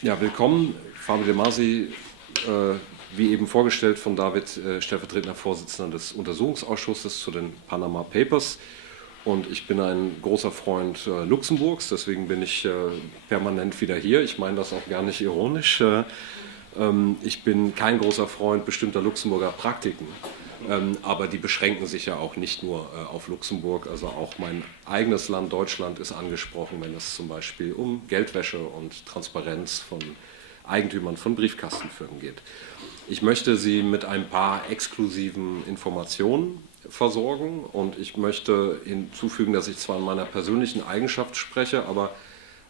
Ja, willkommen, Fabio De Masi, wie eben vorgestellt von David, stellvertretender Vorsitzender des Untersuchungsausschusses zu den Panama Papers. Und ich bin ein großer Freund Luxemburgs, deswegen bin ich permanent wieder hier. Ich meine das auch gar nicht ironisch. Ich bin kein großer Freund bestimmter Luxemburger Praktiken, aber die beschränken sich ja auch nicht nur auf Luxemburg. Also auch mein eigenes Land, Deutschland, ist angesprochen, wenn es zum Beispiel um Geldwäsche und Transparenz von Eigentümern von Briefkastenfirmen geht. Ich möchte Sie mit ein paar exklusiven Informationen versorgen und ich möchte hinzufügen, dass ich zwar in meiner persönlichen Eigenschaft spreche, aber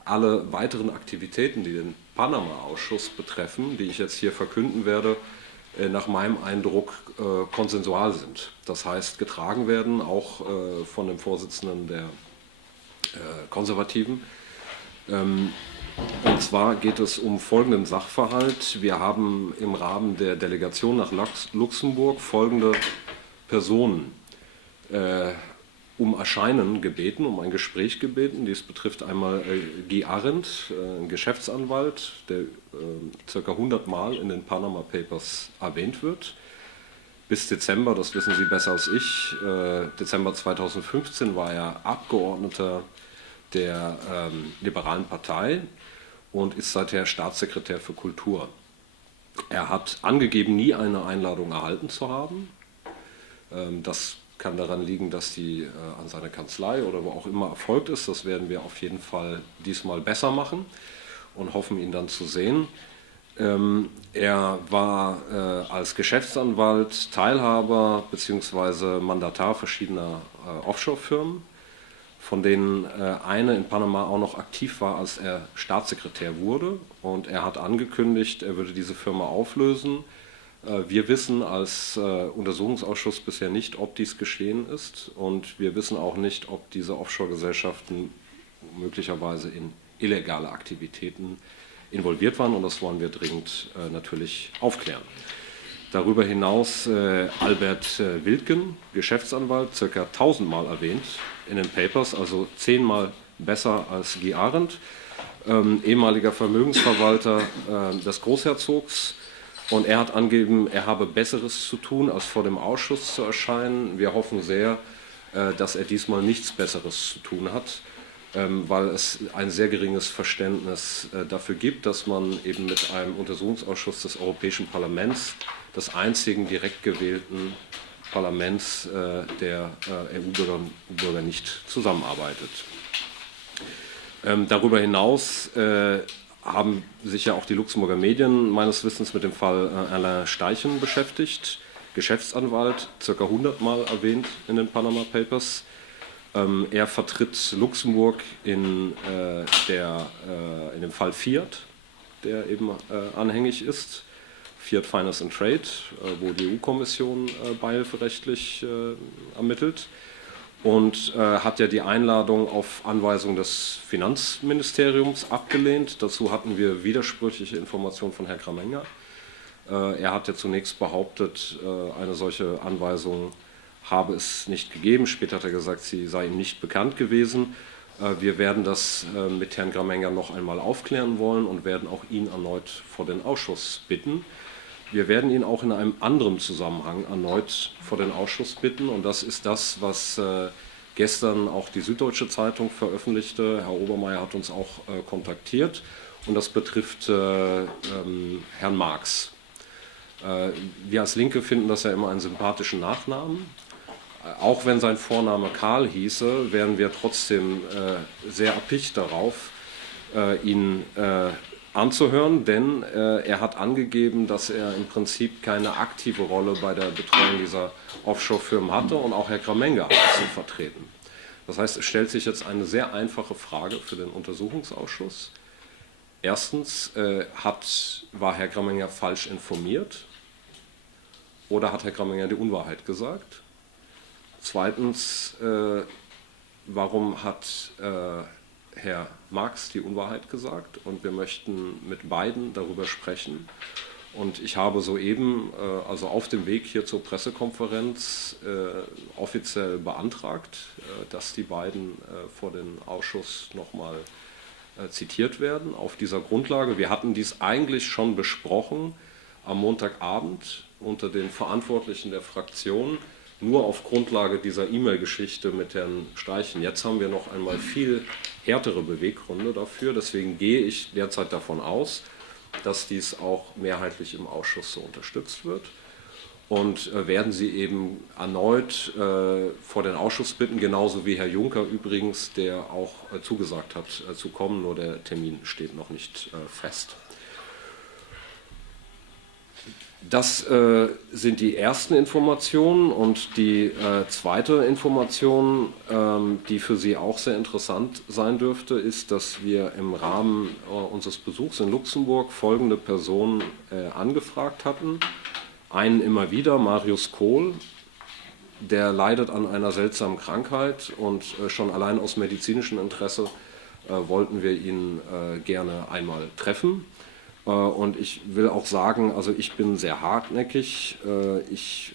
alle weiteren Aktivitäten, die den Panama-Ausschuss betreffen, die ich jetzt hier verkünden werde, nach meinem Eindruck konsensual sind. Das heißt, getragen werden auch von dem Vorsitzenden der Konservativen. Und zwar geht es um folgenden Sachverhalt. Wir haben im Rahmen der Delegation nach Luxemburg folgende Personen um Erscheinen gebeten, um ein Gespräch gebeten. Dies betrifft einmal Guy Arendt, ein Geschäftsanwalt, der ca. 100 Mal in den Panama Papers erwähnt wird. Bis Dezember, das wissen Sie besser als ich, Dezember 2015 war er Abgeordneter der Liberalen Partei und ist seither Staatssekretär für Kultur. Er hat angegeben, nie eine Einladung erhalten zu haben. Das kann daran liegen, dass die an seiner Kanzlei oder wo auch immer erfolgt ist. Das werden wir auf jeden Fall diesmal besser machen und hoffen, ihn dann zu sehen. Er war als Geschäftsanwalt Teilhaber bzw. Mandatar verschiedener Offshore-Firmen, von denen eine in Panama auch noch aktiv war, als er Staatssekretär wurde. Und er hat angekündigt, er würde diese Firma auflösen. Wir wissen als Untersuchungsausschuss bisher nicht, ob dies geschehen ist. Und wir wissen auch nicht, ob diese Offshore-Gesellschaften möglicherweise in illegale Aktivitäten involviert waren. Und das wollen wir dringend natürlich aufklären. Darüber hinaus Albert Wildgen, Geschäftsanwalt, ca. 1000 Mal erwähnt in den Papers, also 10 Mal besser als Guy Arendt, ehemaliger Vermögensverwalter des Großherzogs. Und er hat angegeben, er habe Besseres zu tun, als vor dem Ausschuss zu erscheinen. Wir hoffen sehr, dass er diesmal nichts Besseres zu tun hat, weil es ein sehr geringes Verständnis dafür gibt, dass man eben mit einem Untersuchungsausschuss des Europäischen Parlaments, des einzigen direkt gewählten Parlaments der EU-Bürger und Bürger, nicht zusammenarbeitet. Darüber hinaus haben sich ja auch die Luxemburger Medien meines Wissens mit dem Fall Alain Steichen beschäftigt, Geschäftsanwalt, ca. 100 Mal erwähnt in den Panama Papers. Er vertritt Luxemburg in dem Fall Fiat, der eben anhängig ist, Fiat Finance and Trade, wo die EU-Kommission beihilferechtlich ermittelt. Und hat ja die Einladung auf Anweisung des Finanzministeriums abgelehnt. Dazu hatten wir widersprüchliche Informationen von Herrn Gramenga. Er hat ja zunächst behauptet, eine solche Anweisung habe es nicht gegeben. Später hat er gesagt, sie sei ihm nicht bekannt gewesen. Wir werden das mit Herrn Gramenga noch einmal aufklären wollen und werden auch ihn erneut vor den Ausschuss bitten. Wir werden ihn auch in einem anderen Zusammenhang erneut vor den Ausschuss bitten. Und das ist das, was gestern auch die Süddeutsche Zeitung veröffentlichte. Herr Obermeier hat uns auch kontaktiert. Und das betrifft Herrn Marx. Wir als Linke finden das ja immer einen sympathischen Nachnamen. Auch wenn sein Vorname Karl hieße, wären wir trotzdem sehr erpicht darauf, ihn anzuhören, denn er hat angegeben, dass er im Prinzip keine aktive Rolle bei der Betreuung dieser Offshore-Firmen hatte und auch Herr Gramenga hat es zu vertreten. Das heißt, es stellt sich jetzt eine sehr einfache Frage für den Untersuchungsausschuss. Erstens, war Herr Gramenga falsch informiert oder hat Herr Gramenga die Unwahrheit gesagt? Zweitens, warum hat Herr Marx die Unwahrheit gesagt? Und wir möchten mit beiden darüber sprechen. Und ich habe soeben, also auf dem Weg hier zur Pressekonferenz, offiziell beantragt, dass die beiden vor den Ausschuss nochmal zitiert werden auf dieser Grundlage. Wir hatten dies eigentlich schon besprochen am Montagabend unter den Verantwortlichen der Fraktion, nur auf Grundlage dieser E-Mail-Geschichte mit Herrn Steichen. Jetzt haben wir noch einmal viel härtere Beweggründe dafür. Deswegen gehe ich derzeit davon aus, dass dies auch mehrheitlich im Ausschuss so unterstützt wird. Und werden Sie eben erneut vor den Ausschuss bitten, genauso wie Herr Juncker übrigens, der auch zugesagt hat zu kommen, nur der Termin steht noch nicht fest. Das sind die ersten Informationen, und die zweite Information, die für Sie auch sehr interessant sein dürfte, ist, dass wir im Rahmen unseres Besuchs in Luxemburg folgende Personen angefragt hatten. Einen immer wieder, Marius Kohl, der leidet an einer seltsamen Krankheit, und schon allein aus medizinischem Interesse wollten wir ihn gerne einmal treffen. Und ich will auch sagen, also ich bin sehr hartnäckig, ich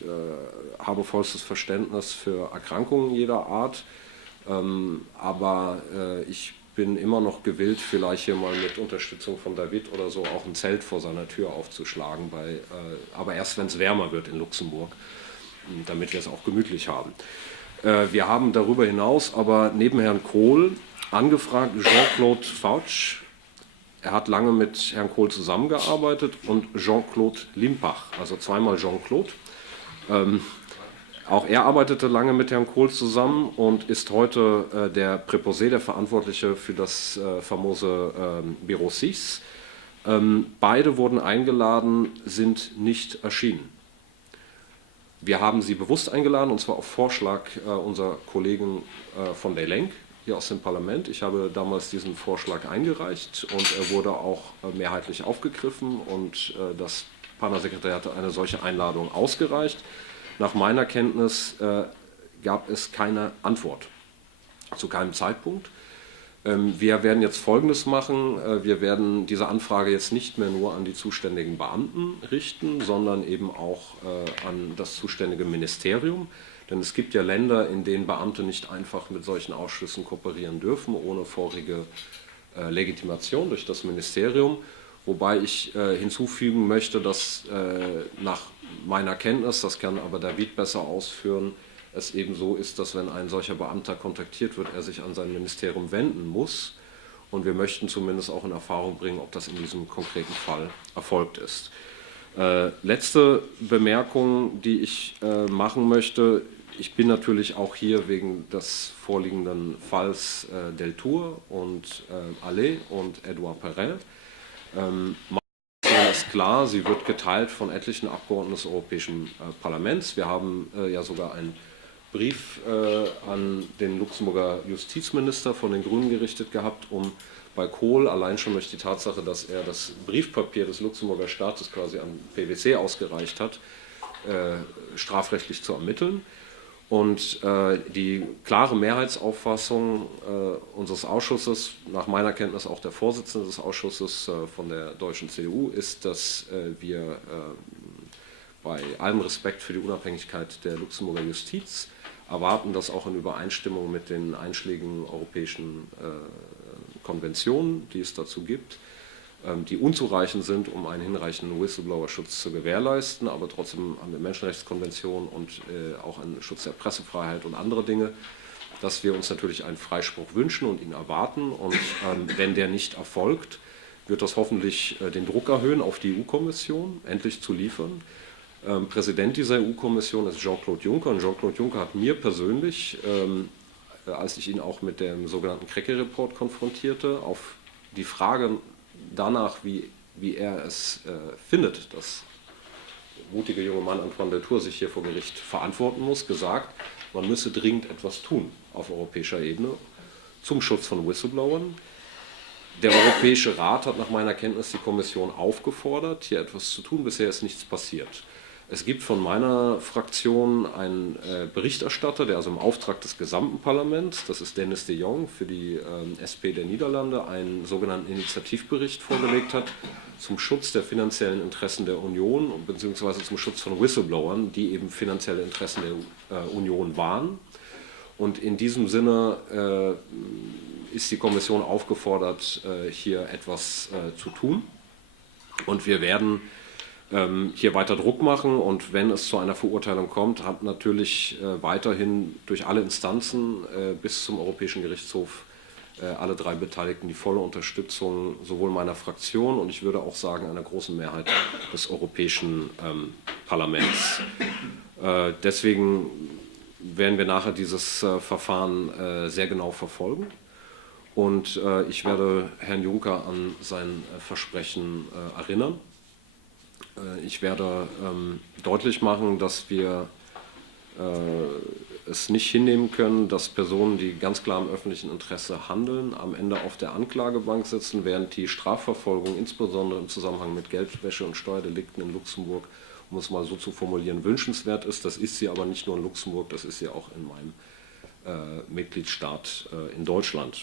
habe vollstes Verständnis für Erkrankungen jeder Art, aber ich bin immer noch gewillt, vielleicht hier mal mit Unterstützung von David oder so auch ein Zelt vor seiner Tür aufzuschlagen, aber erst wenn es wärmer wird in Luxemburg, damit wir es auch gemütlich haben. Wir haben darüber hinaus aber neben Herrn Kohl angefragt Jean-Claude Fauch. Er hat lange mit Herrn Kohl zusammengearbeitet, und Jean-Claude Limpach, also zweimal Jean-Claude. Auch er arbeitete lange mit Herrn Kohl zusammen und ist heute der Präposé, der Verantwortliche für das famose Büro 6. Beide wurden eingeladen, sind nicht erschienen. Wir haben sie bewusst eingeladen, und zwar auf Vorschlag unserer Kollegen von der Lenk hier aus dem Parlament. Ich habe damals diesen Vorschlag eingereicht, und er wurde auch mehrheitlich aufgegriffen, und das Partnersekretariat hat eine solche Einladung ausgereicht. Nach meiner Kenntnis gab es keine Antwort, zu keinem Zeitpunkt. Wir werden jetzt Folgendes machen. Wir werden diese Anfrage jetzt nicht mehr nur an die zuständigen Beamten richten, sondern eben auch an das zuständige Ministerium. Denn es gibt ja Länder, in denen Beamte nicht einfach mit solchen Ausschüssen kooperieren dürfen, ohne vorige Legitimation durch das Ministerium. Wobei ich hinzufügen möchte, dass nach meiner Kenntnis, das kann aber David besser ausführen, es eben so ist, dass wenn ein solcher Beamter kontaktiert wird, er sich an sein Ministerium wenden muss. Und wir möchten zumindest auch in Erfahrung bringen, ob das in diesem konkreten Fall erfolgt ist. Letzte Bemerkung, die ich machen möchte. Ich bin natürlich auch hier wegen des vorliegenden Falls Deltour und Allais und Edouard Perel. Ist klar, sie wird geteilt von etlichen Abgeordneten des Europäischen Parlaments. Wir haben ja sogar einen Brief an den Luxemburger Justizminister von den Grünen gerichtet gehabt, um bei Kohl allein schon durch die Tatsache, dass er das Briefpapier des Luxemburger Staates quasi an PwC ausgereicht hat, strafrechtlich zu ermitteln. Und die klare Mehrheitsauffassung unseres Ausschusses, nach meiner Kenntnis auch der Vorsitzende des Ausschusses von der deutschen CDU, ist, dass wir bei allem Respekt für die Unabhängigkeit der Luxemburger Justiz erwarten, dass auch in Übereinstimmung mit den einschlägigen europäischen Konventionen, die es dazu gibt, die unzureichend sind, um einen hinreichenden Whistleblower-Schutz zu gewährleisten, aber trotzdem haben wir Menschenrechtskonventionen und auch einen Schutz der Pressefreiheit und andere Dinge, dass wir uns natürlich einen Freispruch wünschen und ihn erwarten. Und wenn der nicht erfolgt, wird das hoffentlich den Druck erhöhen auf die EU-Kommission, endlich zu liefern. Präsident dieser EU-Kommission ist Jean-Claude Juncker, und Jean-Claude Juncker hat mir persönlich, als ich ihn auch mit dem sogenannten Krecké-Report konfrontierte, auf die Frage danach, wie er es findet, dass der mutige junge Mann Antoine Deltour sich hier vor Gericht verantworten muss, gesagt, man müsse dringend etwas tun auf europäischer Ebene zum Schutz von Whistleblowern. Der Europäische Rat hat nach meiner Kenntnis die Kommission aufgefordert, hier etwas zu tun. Bisher ist nichts passiert. Es gibt von meiner Fraktion einen Berichterstatter, der also im Auftrag des gesamten Parlaments, das ist Dennis de Jong für die SP der Niederlande, einen sogenannten Initiativbericht vorgelegt hat zum Schutz der finanziellen Interessen der Union bzw. zum Schutz von Whistleblowern, die eben finanzielle Interessen der Union waren. Und in diesem Sinne ist die Kommission aufgefordert, hier etwas zu tun. Und wir werden hier weiter Druck machen, und wenn es zu einer Verurteilung kommt, hat natürlich weiterhin durch alle Instanzen bis zum Europäischen Gerichtshof alle drei Beteiligten die volle Unterstützung sowohl meiner Fraktion und ich würde auch sagen einer großen Mehrheit des Europäischen Parlaments. Deswegen werden wir nachher dieses Verfahren sehr genau verfolgen. Und ich werde Herrn Juncker an sein Versprechen erinnern. Ich werde deutlich machen, dass wir es nicht hinnehmen können, dass Personen, die ganz klar im öffentlichen Interesse handeln, am Ende auf der Anklagebank sitzen, während die Strafverfolgung, insbesondere im Zusammenhang mit Geldwäsche und Steuerdelikten in Luxemburg, um es mal so zu formulieren, wünschenswert ist. Das ist sie aber nicht nur in Luxemburg, das ist sie auch in meinem Mitgliedstaat in Deutschland.